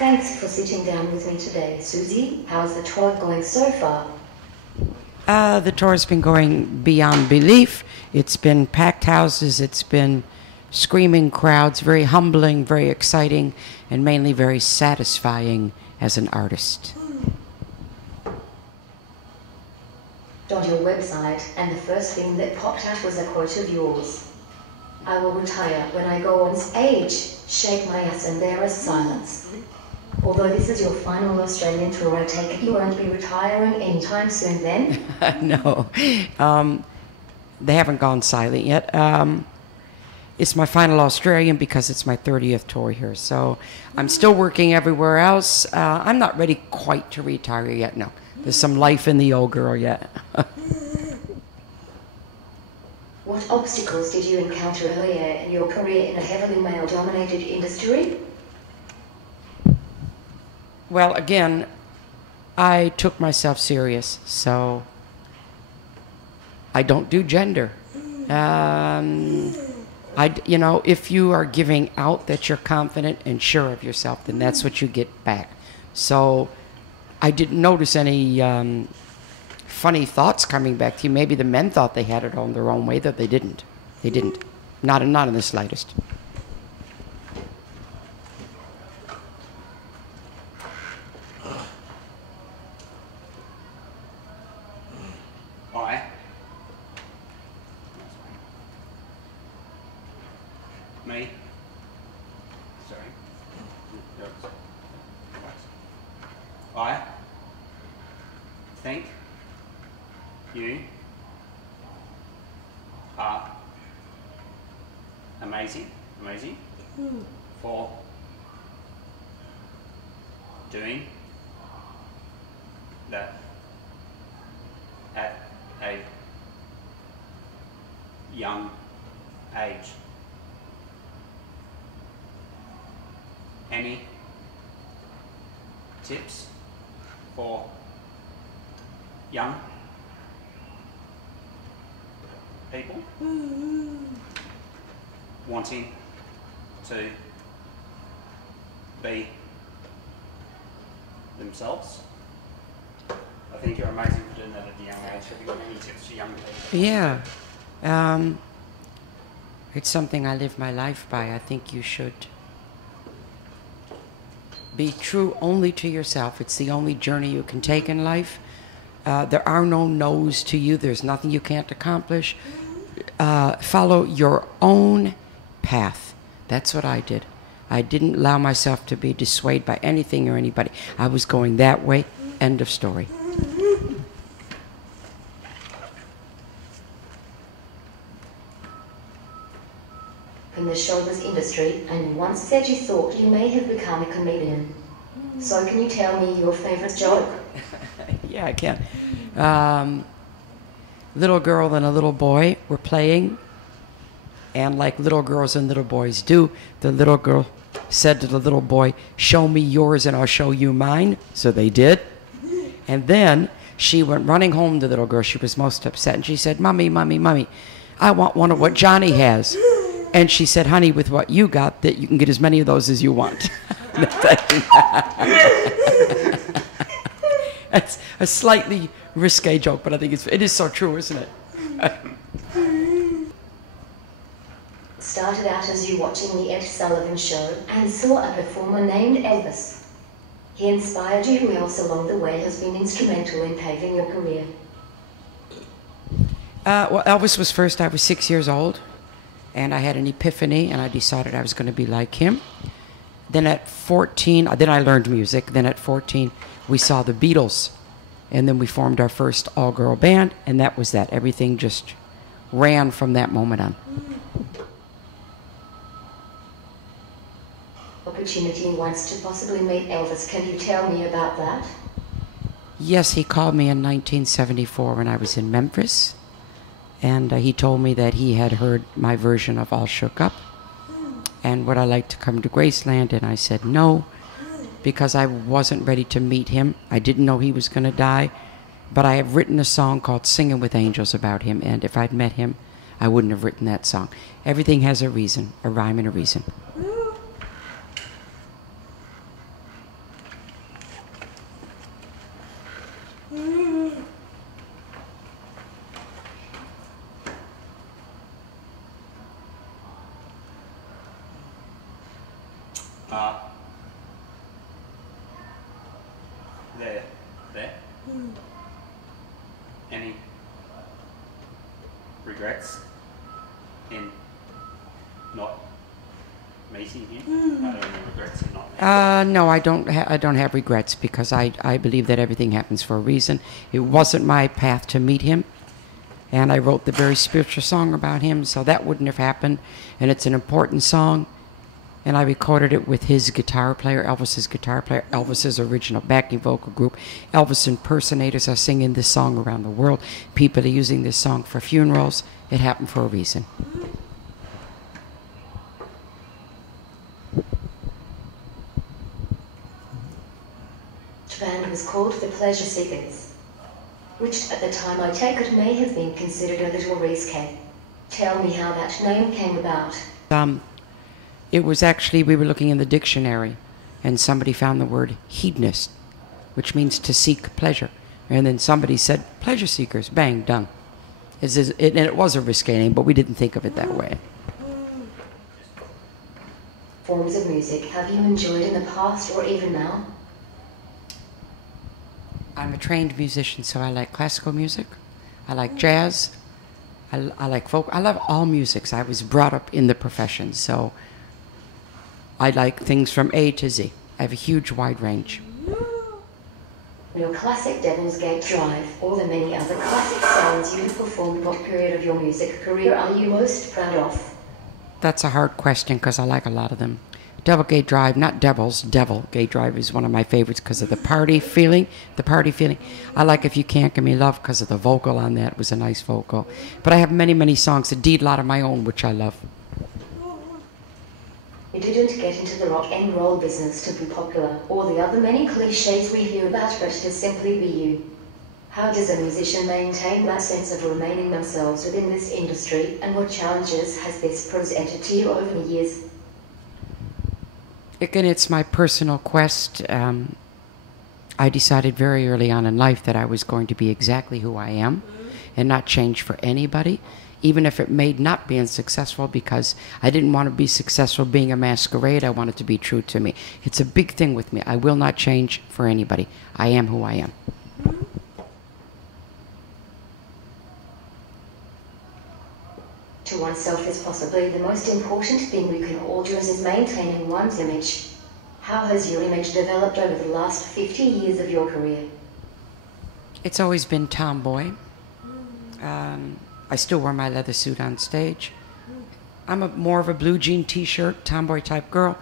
Thanks for sitting down with me today, Suzi. How's the tour going so far? The tour's been going beyond belief. It's been packed houses, it's been screaming crowds, very humbling, very exciting, and mainly very satisfying as an artist. On your website, and the first thing that popped out was a quote of yours. I will retire when I go on stage, shake my ass, and there is silence. Although this is your final Australian tour, I take it you won't be retiring anytime soon then? No. They haven't gone silent yet. It's my final Australian because it's my 30th tour here. So I'm still working everywhere else. I'm not ready quite to retire yet, no. There's some life in the old girl yet. What obstacles did you encounter earlier in your career in a heavily male-dominated industry? Well, again, I took myself serious, so I don't do gender. You know, if you are giving out that you're confident and sure of yourself, then that's what you get back. So I didn't notice any funny thoughts coming back to you. Maybe the men thought they had it on their own way, that they didn't. They didn't. Not in the slightest. I. Me. Sorry. I think you are amazing for doing that at a young age. Any tips for young people wanting to be themselves? I think you're amazing for doing that at a young age. Have you got any tips for young people? Yeah. It's something I live my life by. I think you should be true only to yourself. It's the only journey you can take in life. There are no no's to you. There's nothing you can't accomplish. Follow your own path. That's what I did. I didn't allow myself to be dissuaded by anything or anybody. I was going that way. End of story. In the showbiz industry, and you once said you thought you may have become a comedian. So can you tell me your favorite joke? Yeah, I can. Little girl and a little boy were playing, and like little girls and little boys do, the little girl said to the little boy, "Show me yours and I'll show you mine." So they did. And then she went running home to the little girl. She was most upset, and she said, "Mommy, mommy, mommy, I want one of what Johnny has." And she said, "Honey, with what you got, that you can get as many of those as you want." That's a slightly risque joke, but I think it is so true, isn't it? Started out as you watching the Ed Sullivan Show and saw a performer named Elvis. He inspired you. Who else along the way has been instrumental in paving your career? Well, Elvis was first. I was 6 years old, and I had an epiphany, and I decided I was going to be like him. Then at 14, then I learned music. Then at 14, we saw the Beatles, and then we formed our first all-girl band, and that was that. Everything just ran from that moment on. Opportunity once to possibly meet Elvis. Can you tell me about that? Yes, he called me in 1974 when I was in Memphis, and he told me that he had heard my version of All Shook Up, and would I like to come to Graceland, and I said no, because I wasn't ready to meet him. I didn't know he was going to die, but I have written a song called Singing with Angels about him, and if I'd met him, I wouldn't have written that song. Everything has a reason, a rhyme and a reason. There. Any regrets in not meeting him? I don't know regrets in not meeting. No, I don't have regrets because I believe that everything happens for a reason. It wasn't my path to meet him, and I wrote the very spiritual song about him, so that wouldn't have happened. And it's an important song, and I recorded it with his guitar player, Elvis's guitar player, Elvis's original backing vocal group. Elvis impersonators are singing this song around the world. People are using this song for funerals. It happened for a reason. The band was called the Pleasure Seekers, which at the time I take it may have been considered a little risque. Tell me how that name came about. It was actually, we were looking in the dictionary, and somebody found the word hedonist, which means to seek pleasure. And then somebody said, pleasure seekers, bang, done. And it was a risque name, but we didn't think of it that way. Forms of music have you enjoyed in the past or even now? I'm a trained musician, so I like classical music. I like jazz. I like folk. I love all musics. I was brought up in the profession, so I like things from A to Z. I have a huge wide range. Your classic Devil's Gate Drive, or the many other classic songs you have performed, what period of your music career are you most proud of? That's a hard question because I like a lot of them. Devil Gate Drive, not Devils, Devil Gate Drive is one of my favorites because of the party feeling. I like If You Can't Give Me Love because of the vocal on that. It was a nice vocal. But I have many, many songs, indeed a lot of my own, which I love. You didn't get into the rock and roll business to be popular, or the other many cliches we hear about, but to simply be you. How does a musician maintain that sense of remaining themselves within this industry, and what challenges has this presented to you over the years? Again, it's my personal quest. I decided very early on in life that I was going to be exactly who I am and not change for anybody, even if it made not being successful, because I didn't want to be successful being a masquerade. I wanted to be true to me. It's a big thing with me. I will not change for anybody. I am who I am. To oneself is possibly the most important thing we can all do, is maintaining one's image. How has your image developed over the last 50 years of your career? It's always been tomboy. I still wear my leather suit on stage. I'm more of a blue jean t-shirt, tomboy type girl.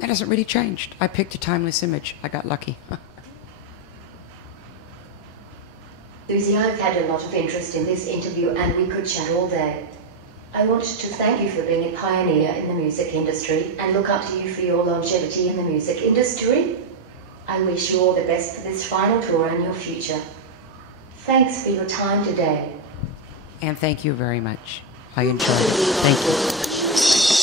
That hasn't really changed. I picked a timeless image. I got lucky. Suzi, I've had a lot of interest in this interview and we could chat all day. I want to thank you for being a pioneer in the music industry and look up to you for your longevity in the music industry. I wish you all the best for this final tour and your future. Thanks for your time today. And thank you very much. I enjoyed it. Thank you.